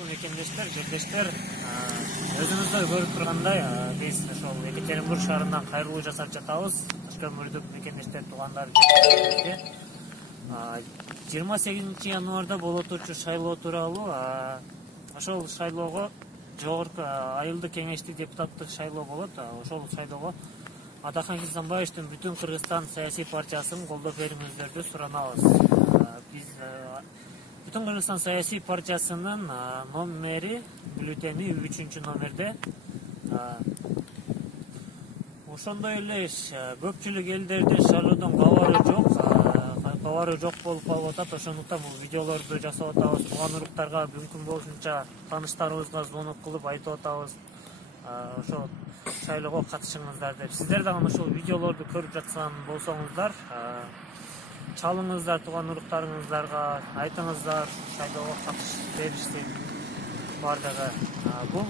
урматтуу мекендештер, жердештер, өзүңүздөр көрүп тургандай, биз ошол Екатеринбург шаарынан кайрылуу жасап жатабыз. Өскөмүрдүк мекендештер, туугандар, 28 январда боло турчу шайлоо тууралуу, ошол шайлоого жогорку айылдык кеңештик депутаттык шайлоо болот. Ошол шайлоого Атакан Кесанбаевдин Бүтүн Кыргызстан саясий партиясын колдоп бериңиздерди суранабыз. Биз Бүтүн Кыргызстан саясий партиясынын номери, бюллетени 3 номерде. Ошондой эле көпчүлүк элдердин шайлоодон кабары жок болуп калып атат. Ошондуктан бул видеолорду жасап атабыз. Тууган уруктарга мүмкүн болушунча тааныштарыбызга звонок кылып айтып атабыз. Ошол шайлоого катышыңыздар деп. Сиздер дагы ошол видеолорду көрүп жаткан болсоңуздар, чалыңыздар тууган уруктарыңыздарга, айтыңыздар шайлоого катышып беришсин бардыгы. Бул